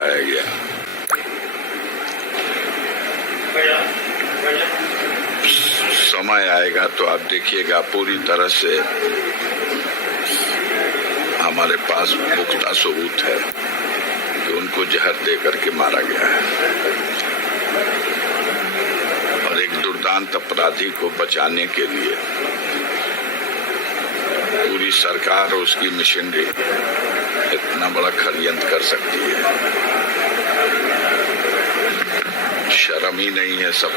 आया गया। समय आएगा तो आप देखिएगा पूरी तरह से हमारे पास पुख्ता सबूत है कि उनको जहर दे करके मारा गया है और एक दुर्दांत अपराधी को बचाने के लिए पूरी सरकार और उसकी मशीनरी इतना बड़ा षड्यंत्र कर सकती है। शर्म ही नहीं है। सब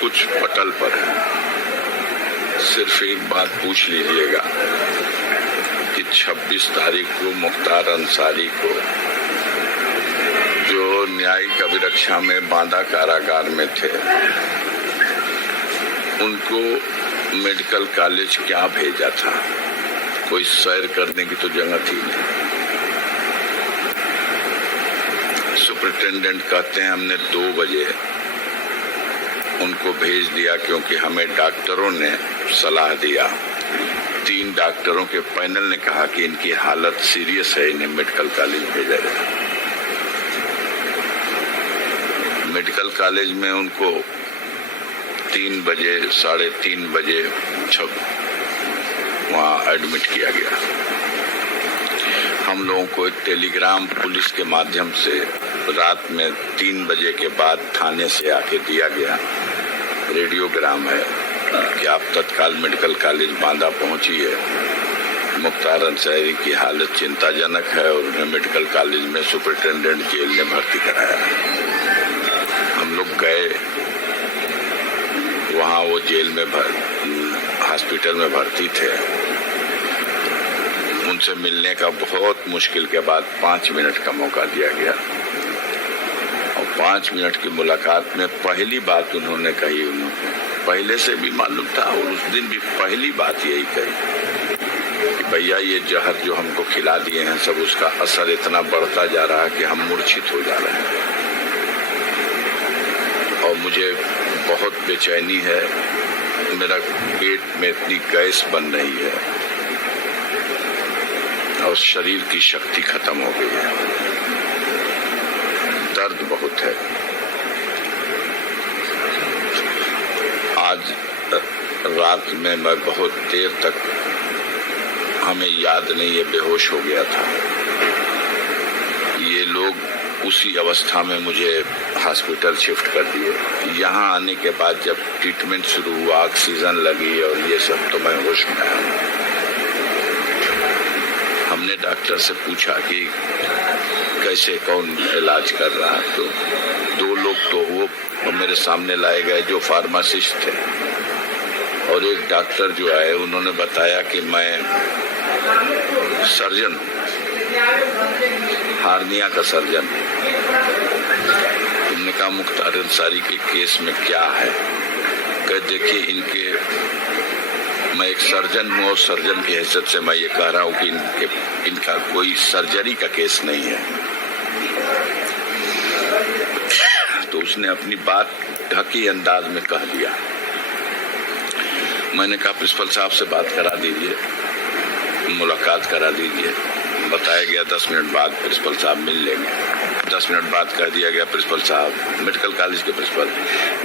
कुछ पटल पर है। सिर्फ एक बात पूछ लीजिएगा कि 26 तारीख को मुख्तार अंसारी को जो न्यायिक अभिरक्षा में बांदा कारागार में थे, उनको मेडिकल कॉलेज क्या भेजा था? कोई सैर करने की तो जगह थी नहीं। सुपरिटेंडेंट कहते हैं हमने 2 बजे उनको भेज दिया क्योंकि हमें डॉक्टरों ने सलाह दिया। 3 डॉक्टरों के पैनल ने कहा कि इनकी हालत सीरियस है, इन्हें मेडिकल कॉलेज भेजा जाए। मेडिकल कॉलेज में उनको 3 बजे 3:30 बजे वहाँ एडमिट किया गया। हम लोगों को एक टेलीग्राम पुलिस के माध्यम से रात में 3 बजे के बाद थाने से आके दिया गया, रेडियोग्राम है कि आप तत्काल मेडिकल कॉलेज बांदा पहुंचिए। मुख्तार अंसारी की हालत चिंताजनक है और उन्हें मेडिकल कॉलेज में सुपरिटेंडेंट जेल ने भर्ती कराया। हम लोग गए वहाँ, वो जेल में हॉस्पिटल में भर्ती थे। उनसे मिलने का बहुत मुश्किल के बाद 5 मिनट का मौका दिया गया और 5 मिनट की मुलाकात में पहली बात उन्होंने कही, उन्होंने पहले से भी मालूम था और उस दिन भी पहली बात यही कही कि भैया ये जहर जो हमको खिला दिए हैं सब, उसका असर इतना बढ़ता जा रहा है कि हम मूर्छित हो जा रहे हैं और मुझे बहुत बेचैनी है। मेरा पेट में इतनी गैस बन रही है और शरीर की शक्ति खत्म हो गई है। दर्द बहुत है। आज रात में मैं बहुत देर तक, हमें याद नहीं है, बेहोश हो गया था। ये लोग उसी अवस्था में मुझे हॉस्पिटल शिफ्ट कर दिए। यहाँ आने के बाद जब ट्रीटमेंट शुरू हुआ, ऑक्सीजन लगी और ये सब, तो मैं होश में आया। हमने डॉक्टर से पूछा कि कैसे, कौन इलाज कर रहा, तो 2 लोग तो वो मेरे सामने लाए गए जो फार्मासिस्ट थे और एक डॉक्टर जो आए, उन्होंने बताया कि मैं सर्जन हूँ, हार्निया का सर्जन। तुमने कहा मुख्तार अंसारी के केस में क्या है? कह देखिए, मैं एक सर्जन हूँ और सर्जन की हैसियत से मैं ये कह रहा हूँ कि इनका कोई सर्जरी का केस नहीं है। तो उसने अपनी बात ढकी अंदाज में कह दिया। मैंने कहा प्रिंसिपल साहब से बात करा दीजिए, मुलाकात करा दीजिए। बताया गया 10 मिनट बाद प्रिंसिपल साहब मिल लेंगे। 10 मिनट बाद कह दिया गया प्रिंसिपल साहब, मेडिकल कॉलेज के प्रिंसिपल,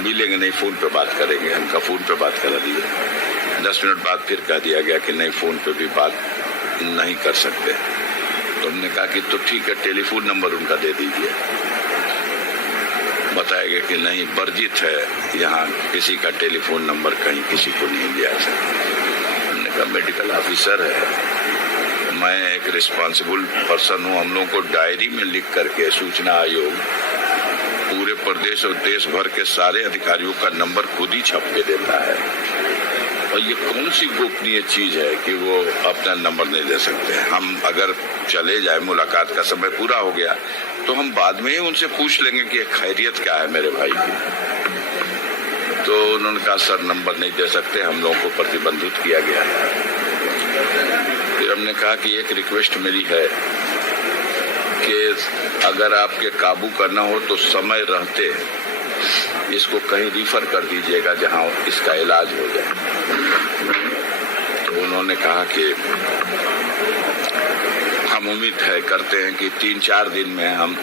मिलेंगे नहीं, फोन पे बात करेंगे। हमका फोन पे बात करा दिए। 10 मिनट बाद फिर कह दिया गया कि नहीं, फोन पे भी बात नहीं कर सकते। तो हमने कहा कि तो ठीक है, टेलीफोन नंबर उनका दे दीजिए। बताया गया कि नहीं, वर्जित है, यहाँ किसी का टेलीफोन नंबर कहीं किसी को नहीं दिया सकता। हमने कहा मेडिकल ऑफिसर है, मैं एक रिस्पॉन्सिबल पर्सन हूँ। हम लोगों को डायरी में लिख करके सूचना आयोग पूरे प्रदेश और देश भर के सारे अधिकारियों का नंबर खुद ही छप के देता है और ये कौन सी गोपनीय चीज है कि वो अपना नंबर नहीं दे सकते। हम अगर चले जाए, मुलाकात का समय पूरा हो गया, तो हम बाद में ही उनसे पूछ लेंगे कि खैरियत क्या है मेरे भाई की। तो उन्होंने कहा सर नंबर नहीं दे सकते, हम लोगों को प्रतिबंधित किया गया है। फिर हमने कहा कि एक रिक्वेस्ट मेरी है कि अगर आपके काबू करना हो तो समय रहते इसको कहीं रिफर कर दीजिएगा जहां इसका इलाज हो जाए। तो उन्होंने कहा कि हम हम उम्मीद है करते हैं कि 3-4 दिन में हम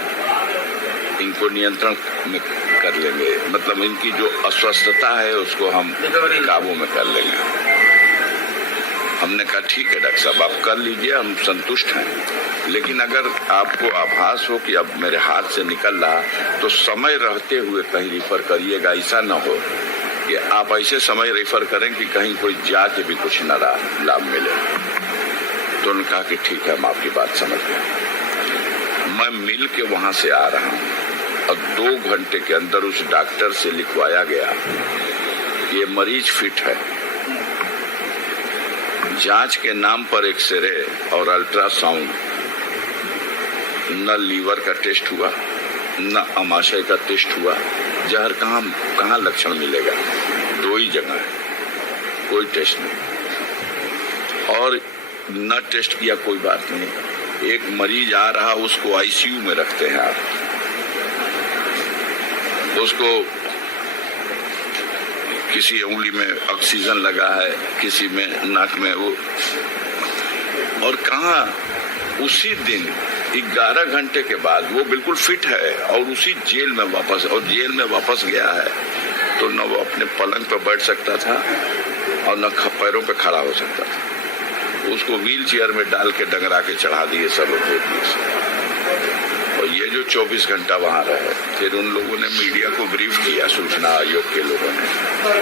इनको नियंत्रण में कर लेंगे, मतलब इनकी जो अस्वस्थता है उसको हम काबू में कर लेंगे। हमने कहा ठीक है डॉक्टर साहब आप कर लीजिए, हम संतुष्ट हैं, लेकिन अगर आपको आभास हो कि अब मेरे हाथ से निकल रहा तो समय रहते हुए कहीं रिफर करिएगा। ऐसा न हो कि आप ऐसे समय रेफर करें कि कहीं कोई जाके भी कुछ न लाभ मिले। तो उन्होंने कहा कि ठीक है हम आपकी बात समझ गए। मैं मिल के वहां से आ रहा हूं और 2 घंटे के अंदर उस डॉक्टर से लिखवाया गया ये मरीज फिट है। जांच के नाम पर एक्सरे और अल्ट्रासाउंड, न लीवर का टेस्ट हुआ न अमाशय का टेस्ट हुआ। जहर कहाँ लक्षण मिलेगा? 2 ही जगह है, कोई टेस्ट नहीं। और न टेस्ट किया कोई बात नहीं, एक मरीज आ रहा उसको आईसीयू में रखते हैं आप, उसको किसी उंगली में ऑक्सीजन लगा है, किसी में नाक में वो, और कहाँ उसी दिन 11 घंटे के बाद वो बिल्कुल फिट है और उसी जेल में वापस गया है। तो न वो अपने पलंग पर बैठ सकता था और न पैरों पे खड़ा हो सकता था। उसको व्हील चेयर में डाल के डंगरा के चढ़ा दिए सब लोग। और ये जो 24 घंटा वहां रहे, फिर उन लोगों ने मीडिया को ब्रीफ किया, सूचना आयोग के लोगों ने,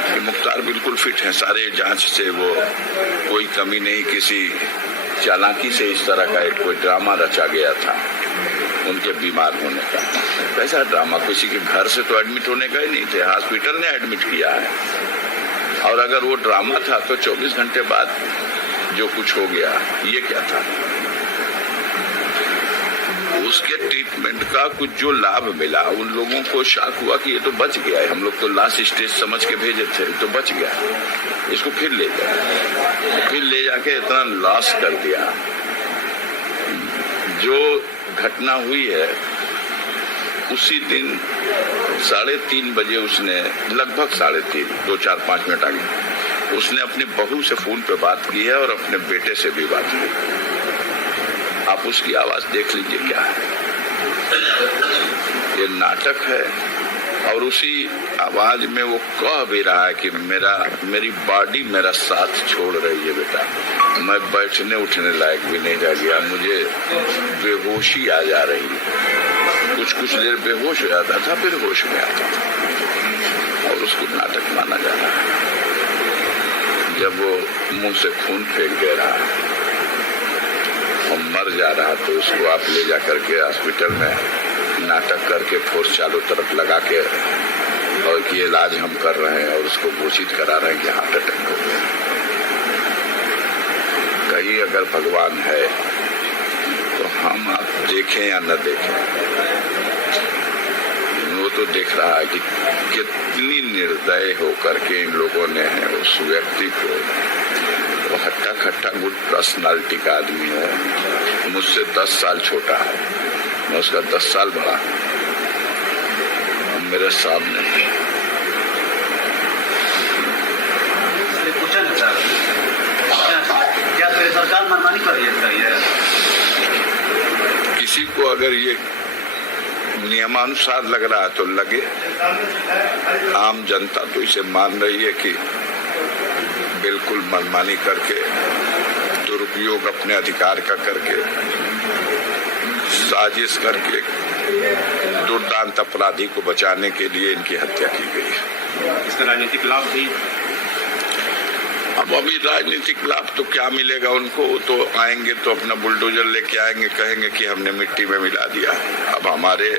कि मुख्तार बिल्कुल फिट है, सारे जांच से वो कोई कमी नहीं, किसी चालाकी से इस तरह का एक कोई ड्रामा रचा गया था उनके बीमार होने का। कैसा ड्रामा? किसी के घर से तो एडमिट होने का ही नहीं थे, हॉस्पिटल ने एडमिट किया है। और अगर वो ड्रामा था तो 24 घंटे बाद जो कुछ हो गया ये क्या था? उसके ट्रीटमेंट का कुछ जो लाभ मिला, उन लोगों को शॉक हुआ कि ये तो बच गया है, हम लोग तो लास्ट स्टेज समझ के भेजे थे, तो बच गया, इसको फिर ले जाके इतना लॉस कर दिया। जो घटना हुई है उसी दिन 3:30 बजे उसने, लगभग 3:30, 2-4-5 मिनट आगे उसने अपनी बहू से फोन पे बात की है और अपने बेटे से भी बात की। आप उसकी आवाज देख लीजिए क्या है। ये नाटक है। और उसी आवाज में वो कह भी रहा है कि मेरी बॉडी मेरा साथ छोड़ रही है बेटा, मैं बैठने उठने लायक भी नहीं रह गया, मुझे बेहोशी आ जा रही है। कुछ देर बेहोश हो जाता था, फिर होश में आता था, और उसको नाटक माना जा रहा है। जब वो मुंह से खून फेंक दे रहा और मर जा रहा तो उसको आप ले जा करके हॉस्पिटल में नाटक करके फोर्स चारों तरफ लगा के और कि इलाज हम कर रहे हैं और उसको घोषित करा रहे हैं कि हार्ट अटैक हो गया। कहीं अगर भगवान है तो हम आप देखें या न देखें, वो तो देख रहा है कि कितनी निर्दय होकर के इन लोगों ने उस व्यक्ति को, वो हट्टा खट्टा गुड पर्सनालिटी का आदमी है, मुझसे 10 साल छोटा है, मैं उसका 10 साल बड़ा, मेरे सामने क्या सरकार मनमानी कर रही है? किसी को अगर ये नियमानुसार लग रहा है तो लगे। आम जनता तो इसे मान रही है कि बिल्कुल मनमानी करके, दुरुपयोग अपने अधिकार का करके, साजिश करके दुर्दांत अपराधी को बचाने के लिए इनकी हत्या की गई है। इसका राजनीतिक लाभ भी, अब अभी राजनीतिक लाभ तो क्या मिलेगा उनको? तो आएंगे तो अपना बुलडोजर लेके आएंगे, कहेंगे कि हमने मिट्टी में मिला दिया। अब हमारे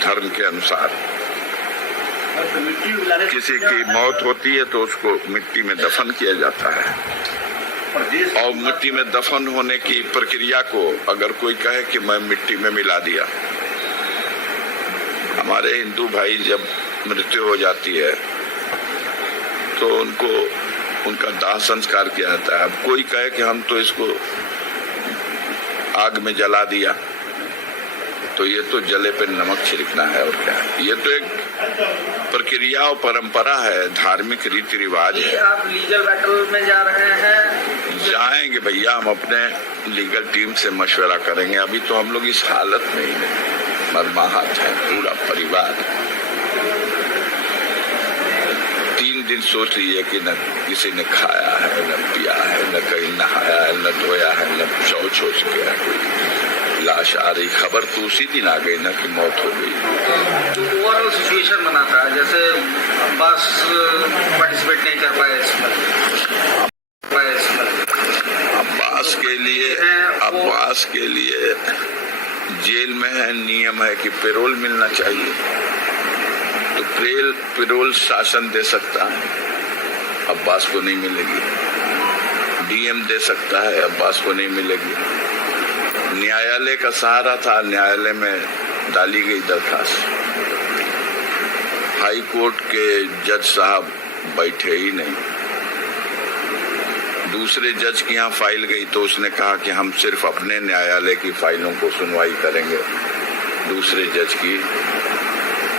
धर्म के अनुसार किसी की मौत होती है तो उसको मिट्टी में दफन किया जाता है, और मिट्टी में दफन होने की प्रक्रिया को अगर कोई कहे कि मैं मिट्टी में मिला दिया, हमारे हिंदू भाई जब मृत्यु हो जाती है तो उनका दाह संस्कार किया जाता है। अब कोई कहे कि हम तो इसको आग में जला दिया, तो ये तो जले पे नमक छिड़कना है और क्या है। ये तो एक प्रक्रिया और परंपरा है, धार्मिक रीति रिवाज है। आप लीगल बैटल में जा रहे हैं? जाएंगे भैया, हम अपने लीगल टीम से मशवरा करेंगे। अभी तो हम लोग इस हालत में ही नहीं, मर्माहत है पूरा परिवार। 3 दिन सोच लीजिए कि न किसी ने खाया है, न पिया है, न कहीं नहाया है, न धोया है, न शौच हो किया है। कोई लाश आ रही, खबर तो उसी दिन आ गई ना कि मौत हो गई। तो ओवरऑल सिचुएशन बना था, जैसे अब्बास पार्टिसिपेट नहीं कर पाए इसमें। अब्बास के लिए जेल में है, नियम है कि पेरोल मिलना चाहिए, तो पेरोल शासन दे सकता है, अब्बास को नहीं मिलेगी। डीएम दे सकता है, अब्बास को नहीं मिलेगी। न्यायालय का सहारा था, न्यायालय में डाली गई दरखास्त। हाई कोर्ट के जज साहब बैठे ही नहीं। दूसरे जज के यहाँ फाइल गई तो उसने कहा कि हम सिर्फ अपने न्यायालय की फाइलों को सुनवाई करेंगे, दूसरे जज की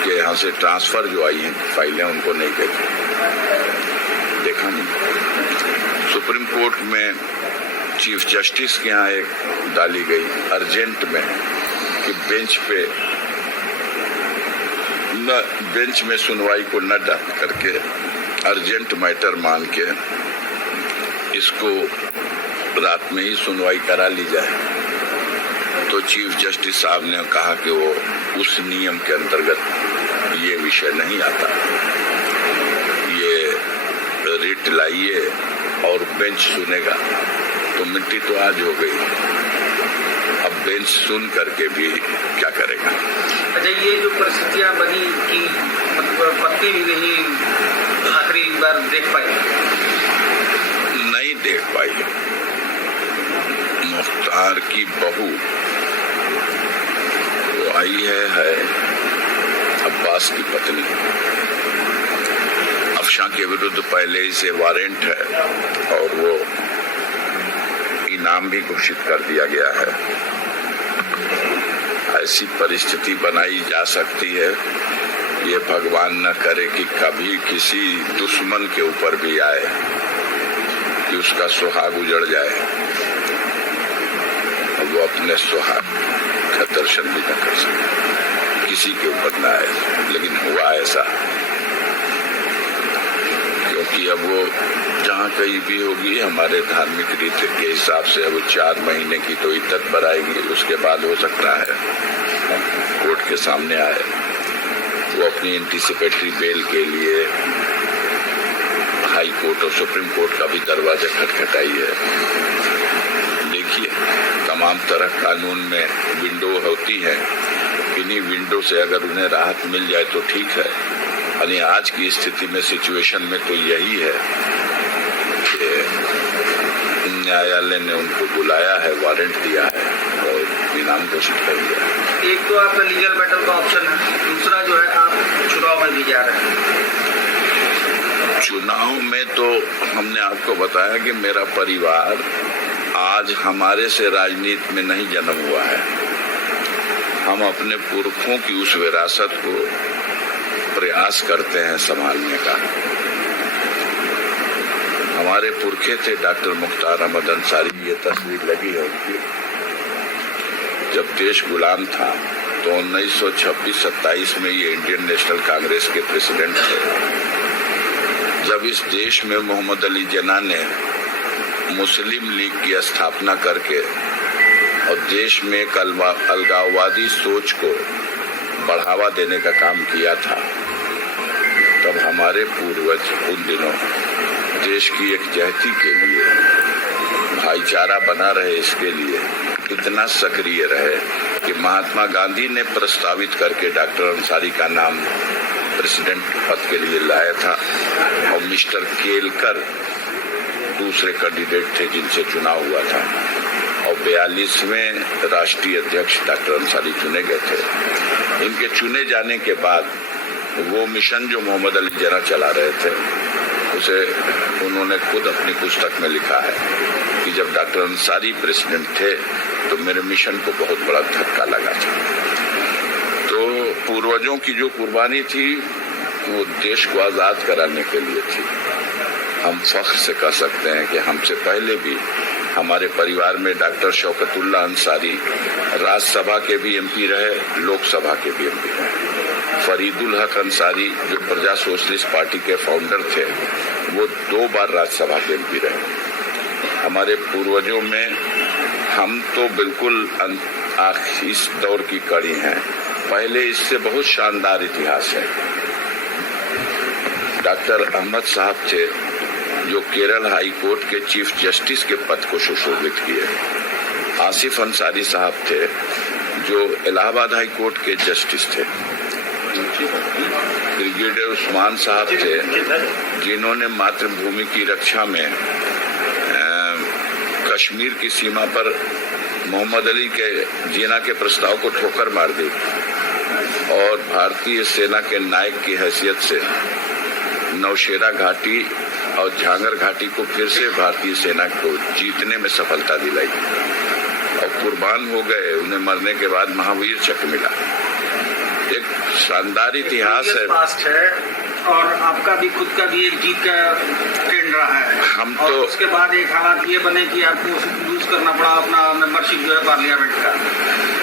के यहाँ से ट्रांसफर जो आई हैं फाइलें उनको नहीं देखा नहीं। सुप्रीम कोर्ट में चीफ जस्टिस के यहाँ एक डाली गई अर्जेंट में कि बेंच में सुनवाई को न डाल करके अर्जेंट मैटर मान के इसको रात में ही सुनवाई करा ली जाए। तो चीफ जस्टिस साहब ने कहा कि वो उस नियम के अंतर्गत ये विषय नहीं आता, ये रिट लाइए और बेंच सुनेगा। तो मिट्टी तो आज हो गई, अब बेंच सुन करके भी क्या करेगा। अच्छा, ये जो परिस्थितियां बनी कि पत्नी भी नहीं आखिरी बार देख पाई, मुख्तार की बहू वो आई है अब्बास की पत्नी। अफशां के विरुद्ध पहले ही से वारंट है और वो इनाम भी घोषित कर दिया गया है। ऐसी परिस्थिति बनाई जा सकती है, ये भगवान न करे कि कभी किसी दुश्मन के ऊपर भी आए कि उसका सुहाग उजड़ जाए और वो अपने सुहाग का दर्शन भी न कर सके, किसी के ऊपर न आए। लेकिन हुआ ऐसा, क्योंकि अब वो जहाँ कहीं भी होगी हमारे धार्मिक रीति के हिसाब से अब 4 महीने की तो इद्दत पर आएगी। उसके बाद हो सकता है कोर्ट के सामने आए। वो अपनी एंटीसिपेटरी बेल के लिए हाई कोर्ट और सुप्रीम कोर्ट का भी दरवाजा खटखटाई है। देखिए, तमाम तरह कानून में विंडो होती है, इन्हीं विंडो से अगर उन्हें राहत मिल जाए तो ठीक है। यानी आज की स्थिति में सिचुएशन में तो यही है कि न्यायालय ने उनको बुलाया है, वारंट दिया है और इनाम घोषित कर दिया है। एक तो आपका लीगल बैटल का ऑप्शन है, दूसरा जो है आप चुनाव में भी जा रहे हैं। चुनाव में तो हमने आपको बताया कि मेरा परिवार आज हमारे से राजनीति में नहीं जन्म हुआ है। हम अपने पुरखों की उस विरासत को प्रयास करते हैं संभालने का। हमारे पुरखे थे डॉक्टर मुख्तार अहमद अंसारी, ये तस्वीर लगी है उनकी। जब देश गुलाम था तो 1926-27 में ये इंडियन नेशनल कांग्रेस के प्रेसिडेंट थे। जब इस देश में मोहम्मद अली जिन्ना ने मुस्लिम लीग की स्थापना करके और देश में एक अलगाववादी सोच को बढ़ावा देने का काम किया था, तब हमारे पूर्वज उन दिनों देश की एक जहती के लिए, भाईचारा बना रहे, इसके लिए इतना सक्रिय रहे कि महात्मा गांधी ने प्रस्तावित करके डॉक्टर अंसारी का नाम प्रेसिडेंट पद के लिए लाया था और मिस्टर केलकर दूसरे कैंडिडेट थे जिनसे चुनाव हुआ था और 42वें राष्ट्रीय अध्यक्ष डॉक्टर अंसारी चुने गए थे। इनके चुने जाने के बाद वो मिशन जो मोहम्मद अली जिन्ना चला रहे थे उसे उन्होंने खुद अपनी पुस्तक में लिखा है कि जब डॉक्टर अंसारी प्रेसिडेंट थे तो मेरे मिशन को बहुत बड़ा धक्का लगा था। तो पूर्वजों की जो कुर्बानी थी वो देश को आजाद कराने के लिए थी। हम फख्र से कह सकते हैं कि हमसे पहले भी हमारे परिवार में डॉक्टर शौकतुल्लाह अंसारी राज्यसभा के भी एमपी रहे, लोकसभा के भी एमपी रहे। फरीदुल हक अंसारी जो प्रजा सोशलिस्ट पार्टी के फाउंडर थे, वो 2 बार राज्यसभा के एमपी रहे। हमारे पूर्वजों में हम तो बिल्कुल इस दौर की कड़ी हैं। पहले इससे बहुत शानदार इतिहास है। डॉक्टर अहमद साहब थे जो केरल हाई कोर्ट के चीफ जस्टिस के पद को सुशोभित किए। आसिफ अंसारी साहब थे जो इलाहाबाद हाई कोर्ट के जस्टिस थे। ब्रिगेडियर उस्मान साहब थे जिन्होंने मातृभूमि की रक्षा में कश्मीर की सीमा पर मोहम्मद अली के जीना के प्रस्ताव को ठोकर मार दी और भारतीय सेना के नायक की हैसियत से नौशेरा घाटी और झांगर घाटी को फिर से भारतीय सेना को जीतने में सफलता दिलाई और कुर्बान हो गए। उन्हें मरने के बाद महावीर चक्र मिला। एक शानदार इतिहास है और आपका भी खुद का भी एक जीत का ट्रेंड रहा है। हम और तो उसके बाद एक हालात ये बने कि आपको लूज करना पड़ा अपना मेंबरशिप जो है पार्लियामेंट का।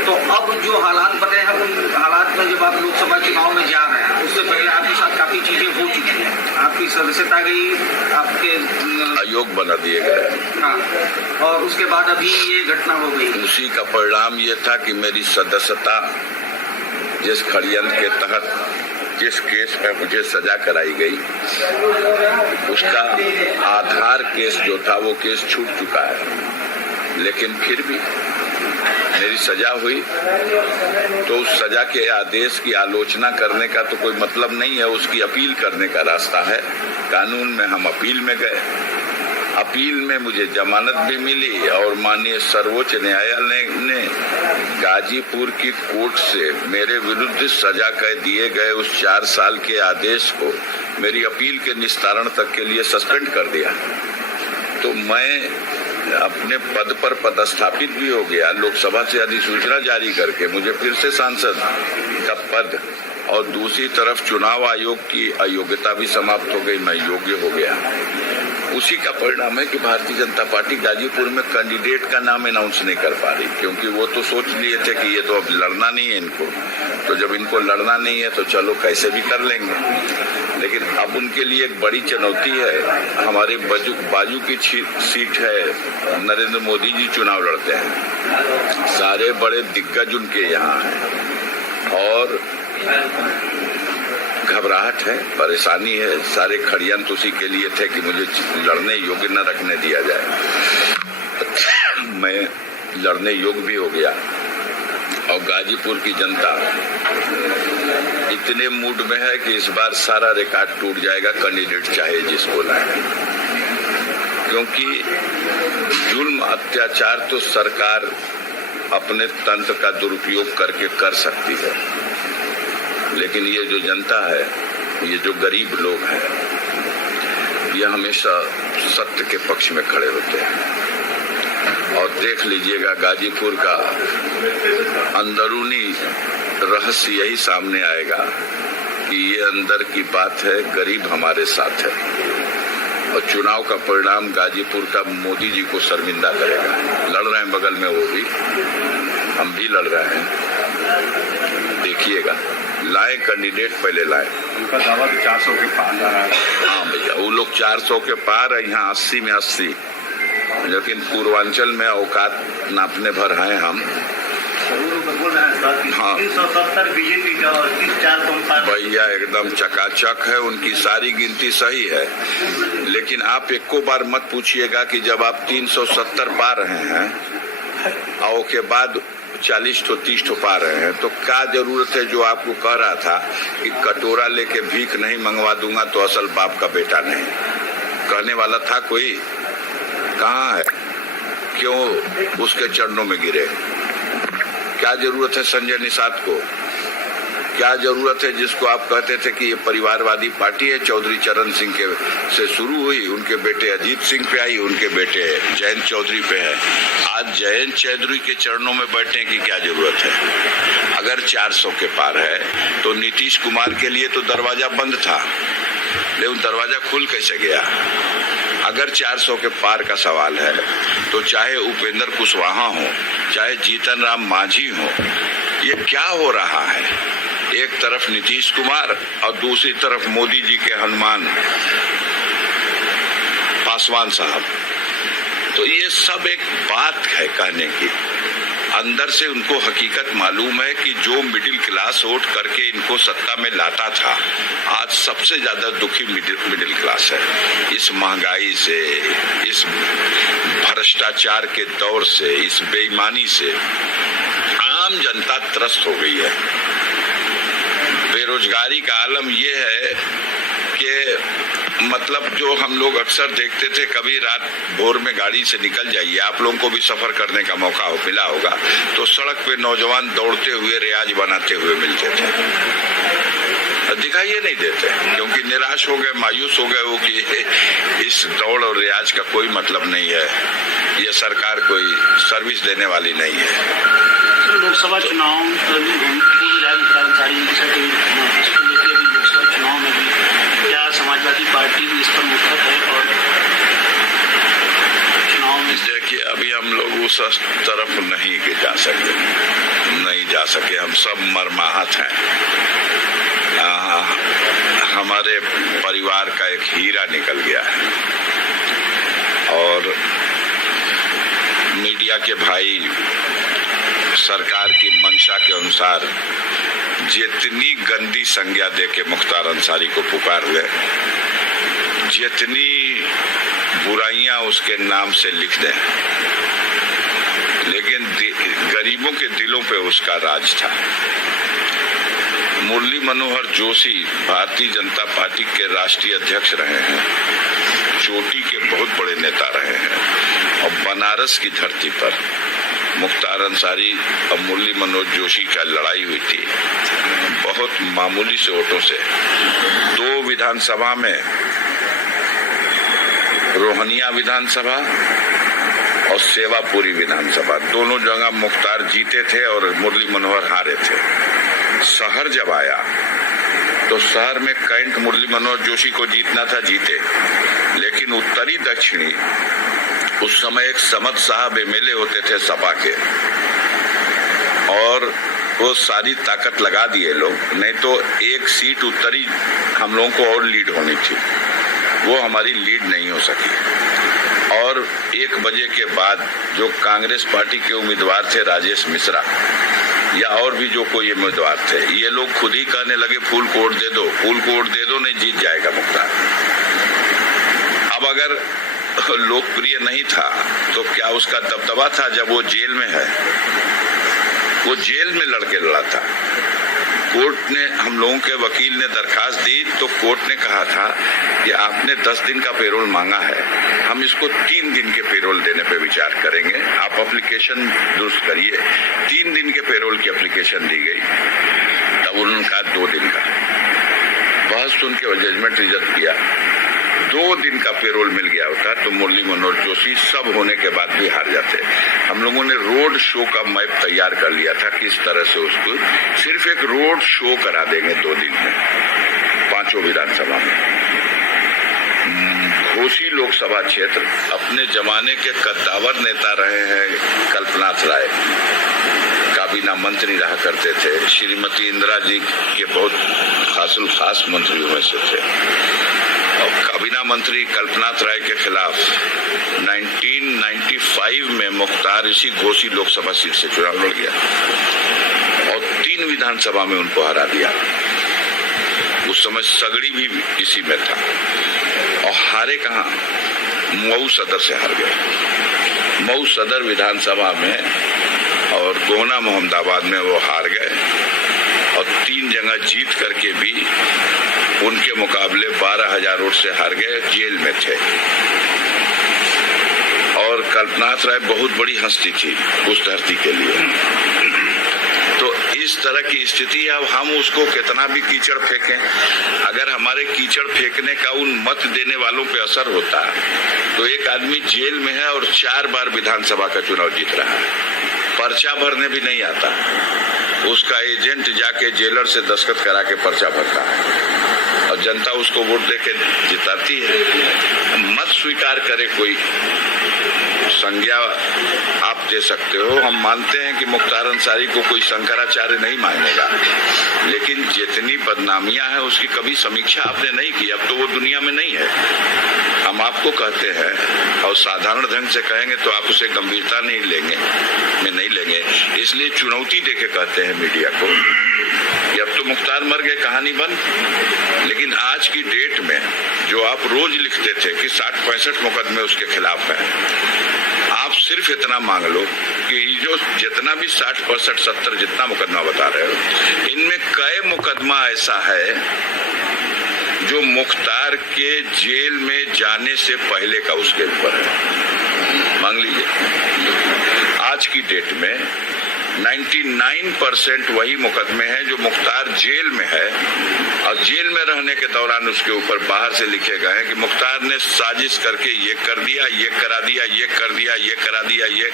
तो अब जो हालात बने हैं उन हालात में जब आप लोकसभा चुनाव में जा रहे हैं, उससे पहले आपके साथ काफी चीजें हो चुकी हैं। आपकी सदस्यता गई, आपके आयोग बना दिए गए। हाँ, और उसके बाद अभी ये घटना हो गई। उसी का परिणाम ये था कि मेरी सदस्यता जिस षड्यंत्र के तहत जिस केस में मुझे सजा कराई गई, उसका आधार केस जो था वो केस छूट चुका है। लेकिन फिर भी मेरी सजा हुई तो उस सजा के आदेश की आलोचना करने का तो कोई मतलब नहीं है, उसकी अपील करने का रास्ता है। कानून में हम अपील में गए, अपील में मुझे जमानत भी मिली और माननीय सर्वोच्च न्यायालय ने गाजीपुर की कोर्ट से मेरे विरुद्ध सजा के दिए गए उस 4 साल के आदेश को मेरी अपील के निस्तारण तक के लिए सस्पेंड कर दिया। तो मैं अपने पद पर पदस्थापित भी हो गया। लोकसभा से अधिसूचना जारी करके मुझे फिर से सांसद का पद और दूसरी तरफ चुनाव आयोग की अयोग्यता भी समाप्त हो गई, मैं योग्य हो गया। उसी का परिणाम है कि भारतीय जनता पार्टी गाजीपुर में कैंडिडेट का नाम अनाउंस नहीं कर पा रही, क्योंकि वो तो सोच लिए थे कि ये तो अब लड़ना नहीं है इनको, तो जब इनको लड़ना नहीं है तो चलो कैसे भी कर लेंगे। लेकिन अब उनके लिए एक बड़ी चुनौती है। हमारे बाजू की सीट है, नरेंद्र मोदी जी चुनाव लड़ते हैं, सारे बड़े दिग्गज उनके यहाँ हैं और घबराहट है, परेशानी है। सारे षड्यंत्र उसी के लिए थे कि मुझे लड़ने योग्य न रखने दिया जाए। मैं लड़ने योग्य भी हो गया और गाजीपुर की जनता इतने मूड में है कि इस बार सारा रिकॉर्ड टूट जाएगा, कैंडिडेट चाहे जिसको लाए। क्योंकि जुल्म अत्याचार तो सरकार अपने तंत्र का दुरुपयोग करके कर सकती है, लेकिन ये जो जनता है, ये जो गरीब लोग हैं, ये हमेशा सत्य के पक्ष में खड़े होते हैं। और देख लीजिएगा गाजीपुर का अंदरूनी रहस्य यही सामने आएगा कि ये अंदर की बात है, गरीब हमारे साथ है और चुनाव का परिणाम गाजीपुर का मोदी जी को शर्मिंदा करेगा। लड़ रहे हैं बगल में वो भी, हम भी लड़ रहे हैं। देखिएगा, लाए कैंडिडेट पहले लाए। उनका दावा तो 400 के पार जा रहा है। हाँ भैया, वो लोग 400 के पार है, यहाँ 80 में 80, लेकिन पूर्वांचल में औकात नापने भर हैं हम। हाँ 370 बीजेपी का और 400 भैया एकदम चकाचक है, उनकी सारी गिनती सही है। लेकिन आप एको बार मत पूछिएगा कि जब आप 370 पा रहे हैं और के बाद 40 तो 30 तो पा रहे हैं, तो क्या जरूरत है जो आपको कह रहा था कि कटोरा लेके भीख नहीं मंगवा दूंगा तो असल बाप का बेटा नहीं, कहने वाला था कोई? कहाँ है? क्यों उसके चरणों में गिरे? क्या जरूरत है संजय निषाद को? क्या जरूरत है जिसको आप कहते थे कि ये परिवारवादी पार्टी है, चौधरी चरण सिंह के से शुरू हुई, उनके बेटे अजीत सिंह पे आई, उनके बेटे जयंत चौधरी पे है, आज जयंत चौधरी के चरणों में बैठने की क्या जरूरत है? अगर 400 के पार है तो नीतीश कुमार के लिए तो दरवाजा बंद था, लेकिन दरवाजा खुल कैसे गया? अगर 400 के पार का सवाल है तो चाहे उपेंद्र कुशवाहा हो, चाहे जीतन राम मांझी हो, ये क्या हो रहा है? एक तरफ नीतीश कुमार और दूसरी तरफ मोदी जी के हनुमान पासवान साहब। तो ये सब एक बात है कहने की। अंदर से उनको हकीकत मालूम है कि जो मिडिल क्लास वोट करके इनको सत्ता में लाता था, आज सबसे ज्यादा दुखी मिडिल क्लास है। इस महंगाई से, इस भ्रष्टाचार के दौर से, इस बेईमानी से आम जनता त्रस्त हो गई है। बेरोजगारी का आलम यह है कि मतलब जो हम लोग अक्सर देखते थे, कभी रात भोर में गाड़ी से निकल जाइए, आप लोगों को भी सफर करने का मौका मिला होगा, तो सड़क पे नौजवान दौड़ते हुए, रियाज बनाते हुए मिलते थे। दिखाई नहीं देते क्योंकि निराश हो गए, मायूस हो गए वो कि इस दौड़ और रियाज का कोई मतलब नहीं है, ये सरकार कोई सर्विस देने वाली नहीं है। लोकसभा चुनाव लोकसभा चुनाव में भी क्या समाजवादी पार्टी भी इस पर मुखर है? और चुनाव में देखिए, अभी हम लोग उस तरफ नहीं जा सके, हम सब मरमाहत हैं। हमारे परिवार का एक हीरा निकल गया है और मीडिया के भाई सरकार की मंशा के अनुसार जितनी गंदी संज्ञा देके मुख्तार अंसारी को पुकार हुए, जितनी बुराइयां उसके नाम से लिख दें, लेकिन गरीबों के दिलों पे उसका राज था। मुरली मनोहर जोशी भारतीय जनता पार्टी के राष्ट्रीय अध्यक्ष रहे हैं, चोटी के बहुत बड़े नेता रहे हैं और बनारस की धरती पर मुख्तार अंसारी और मुरली मनोहर जोशी का लड़ाई हुई थी, बहुत मामूली से वोटों से। 2 विधानसभा में, रोहनिया विधानसभा और सेवापुरी विधानसभा, दोनों जगह मुख्तार जीते थे और मुरली मनोहर हारे थे। शहर जब आया तो शहर में कैंट मुरली मनोहर जोशी को जीतना था, जीते, लेकिन उत्तरी दक्षिणी उस समय एक समद साहब एमएलए होते थे सपा के, और वो सारी ताकत लगा दिए लोग, नहीं तो एक सीट उत्तरी हम लोगों को और लीड होनी थी, वो हमारी लीड नहीं हो सकी। और 1 बजे के बाद जो कांग्रेस पार्टी के उम्मीदवार थे, राजेश मिश्रा या और भी जो कोई उम्मीदवार थे, ये लोग खुद ही कहने लगे फुल कोड दे दो, फुल कोड दे दो, नहीं जीत जाएगा मुख्तार। अब अगर लोकप्रिय नहीं था तो क्या उसका दबदबा था? जब वो जेल में है, वो जेल में लड़के लड़ा था, कोर्ट ने, हम लोगों के वकील ने दरखास्त दी तो कोर्ट ने कहा था कि आपने 10 दिन का पेरोल मांगा है, हम इसको 3 दिन के पेरोल देने पे विचार करेंगे, आप एप्लीकेशन दुरुस्त करिए। 3 दिन के पेरोल की एप्लीकेशन दी गई, तब उन्होंने कहा 2 दिन का। बहस सुन के जजमेंट रिजर्व किया, 2 दिन का पेरोल मिल गया होता तो मुरली मनोहर जोशी सब होने के बाद भी हार जाते। हम लोगों ने रोड शो का मैप तैयार कर लिया था, किस तरह से उसको सिर्फ एक रोड शो करा देंगे 2 दिन में 5 विधानसभा में। घोसी लोकसभा क्षेत्र, अपने जमाने के कद्दावर नेता रहे हैं कल्पनाथ राय, काबीना मंत्री रहा करते थे, श्रीमती इंदिरा जी के बहुत खास मंत्रियों में से थे। और काबीना मंत्री कल्पनाथ राय के खिलाफ 1995 में मुख्तार इसी घोसी लोकसभा सीट से चुनाव लड़ गया और 3 विधानसभा में उनको हरा दिया। उस समय सगड़ी भी इसी में था और हारे कहाँ? मऊ सदर से हार गए, मऊ सदर विधानसभा में, और गोना मोहम्मदाबाद में वो हार गए और 3 जगह जीत करके भी उनके मुकाबले 12,000 वोट से हार गए, जेल में थे। और कल्पनाथ राय बहुत बड़ी हस्ती थी उस धरती के लिए। तो इस तरह की स्थिति, अब हम उसको कितना भी कीचड़ फेंकें, अगर हमारे कीचड़ फेंकने का उन मत देने वालों पे असर होता तो एक आदमी जेल में है और 4 बार विधानसभा का चुनाव जीत रहा है, पर्चा भरने भी नहीं आता। उसका एजेंट जाके जेलर से दस्तखत करा के पर्चा भरता है और जनता उसको वोट देके जिताती है। मत स्वीकार करे कोई संज्ञा आप दे सकते हो। हम मानते हैं कि मुख्तार अंसारी को कोई शंकराचार्य नहीं मानेगा, लेकिन जितनी बदनामियां हैं उसकी कभी समीक्षा आपने नहीं की। अब तो वो दुनिया में नहीं है। हम आपको कहते हैं और साधारण ढंग से कहेंगे तो आप उसे गंभीरता नहीं लेंगे, इसलिए चुनौती देके कहते हैं मीडिया को कि अब तो मुख्तार मर गए, कहानी बंद। लेकिन आज की डेट में जो आप रोज लिखते थे कि 60-65 मुकदमे उसके खिलाफ हैं, आप सिर्फ इतना मांग लो कि जो जितना भी 60-65-70 जितना मुकदमा बता रहे हो, इनमें कई मुकदमा ऐसा है जो मुख्तार के जेल में जाने से पहले का उसके ऊपर है। मांग लीजिए। आज की डेट में 99% वही मुकदमे हैं जो मुख्तार जेल में है और जेल में रहने के दौरान उसके ऊपर बाहर से लिखे गए हैं कि मुख्तार ने साजिश करके ये कर दिया, ये करा दिया, ये कर दिया, ये करा दिया, ये।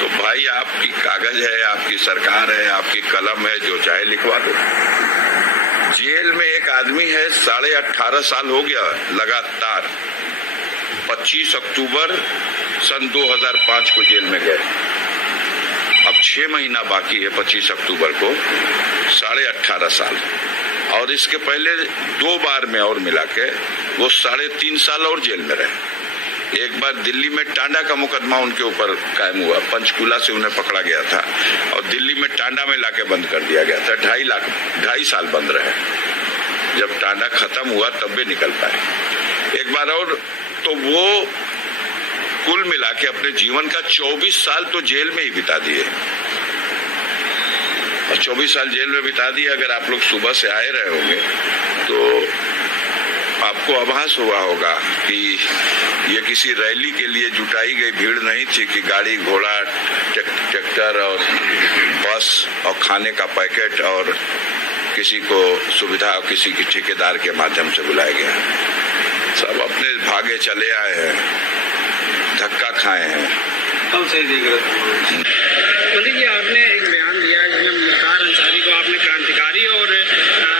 तो भाई आपकी कागज है, आपकी सरकार है, आपकी कलम है, जो चाहे लिखवा दो। जेल में एक आदमी है 18.5 साल हो गया लगातार। 25 अक्टूबर सन 2005 को जेल में गए। अब 6 महीना बाकी है 25 अक्टूबर को, 18.5 साल। और इसके पहले 2 बार में और मिला के वो 3.5 साल और जेल में रहे। एक बार दिल्ली में टांडा का मुकदमा उनके ऊपर कायम हुआ, पंचकूला से उन्हें पकड़ा गया था और दिल्ली में टांडा में लाके बंद कर दिया गया था। 2.5 साल बंद रहे। जब टांडा खत्म हुआ तब भी निकल पाए। एक बार और, तो वो कुल मिला के अपने जीवन का 24 साल तो जेल में ही बिता दिए। और 24 साल जेल में बिता दिए। अगर आप लोग सुबह से आए रहे होंगे तो आपको आभास हुआ होगा कि ये किसी रैली के लिए जुटाई गई भीड़ नहीं थी कि गाड़ी घोड़ा ट्रैक्टर और बस और खाने का पैकेट और किसी को सुविधा किसी की ठेकेदार के माध्यम से बुलाया गया। सब अपने भागे चले आए हैं, धक्का खाए हैं। कब सही देख रहे थे? मंत्री जी, आपने एक बयान दिया जिसमें मुख्तार अंसारी को आपने क्रांतिकारी और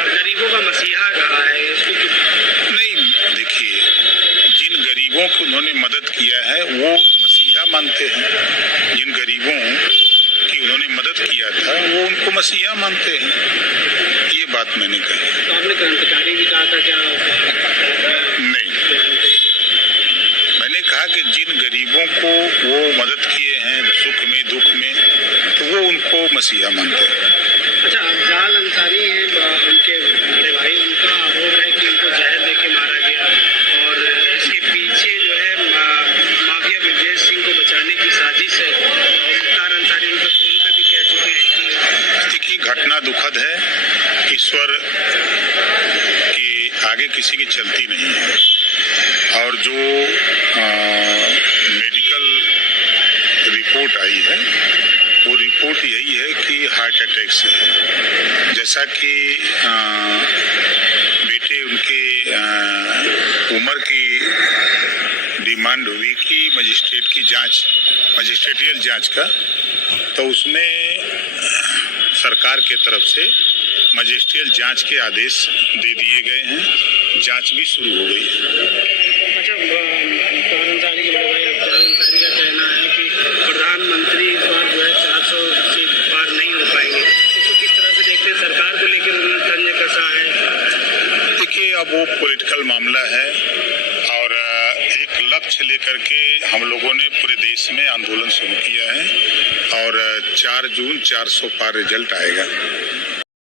गरीबों का मसीहा कहा है। इसको नहीं, देखिए, जिन गरीबों को उन्होंने मदद किया है वो मसीहा मानते हैं। जिन गरीबों की उन्होंने मदद किया था वो उनको मसीहा मानते हैं। ये बात मैंने कही। तो आपने क्रांतिकारी भी कहा था क्या? नहीं, मैंने कहा कि जिन गरीबों को वो मदद किए हैं सुख में दुख में, तो वो उनको मसीहा मानते हैं। अच्छा, अफजाल अंसारी हैं, उनके बड़े भाई, उनका आरोप है कि उनको जहर देके मारा गया और इसके पीछे जो है माफिया ब्रजेश सिंह को बचाने की साजिश है। और मुख्तार अंसारी उनके फोन पे भी कह चुके हैं कि देखिए, घटना दुखद है। ईश्वर के आगे किसी की चलती नहीं है। और जो मेडिकल रिपोर्ट आई है वो रिपोर्ट यही है कि हार्ट अटैक से है। जैसा कि बेटे उनके उम्र की डिमांड हुई कि मजिस्ट्रेटियल जांच का, तो उसमें सरकार के तरफ से मजिस्ट्रियल जांच के आदेश दे दिए गए हैं। जांच भी शुरू हो गई है। अच्छा, मुख्तार अंसारी के बड़े भाई अफजाल अंसारी का कहना है कि प्रधानमंत्री इस बार जो है 400 से पार नहीं हो पाएंगे। इसको किस तरह से देखते हैं? सरकार को लेकर उन्होंने तंज कसा है। देखिए, अब वो पॉलिटिकल मामला है और एक लक्ष्य लेकर के हम लोगों ने पूरे देश में आंदोलन शुरू किया है और 4 जून 400 पार रिजल्ट आएगा।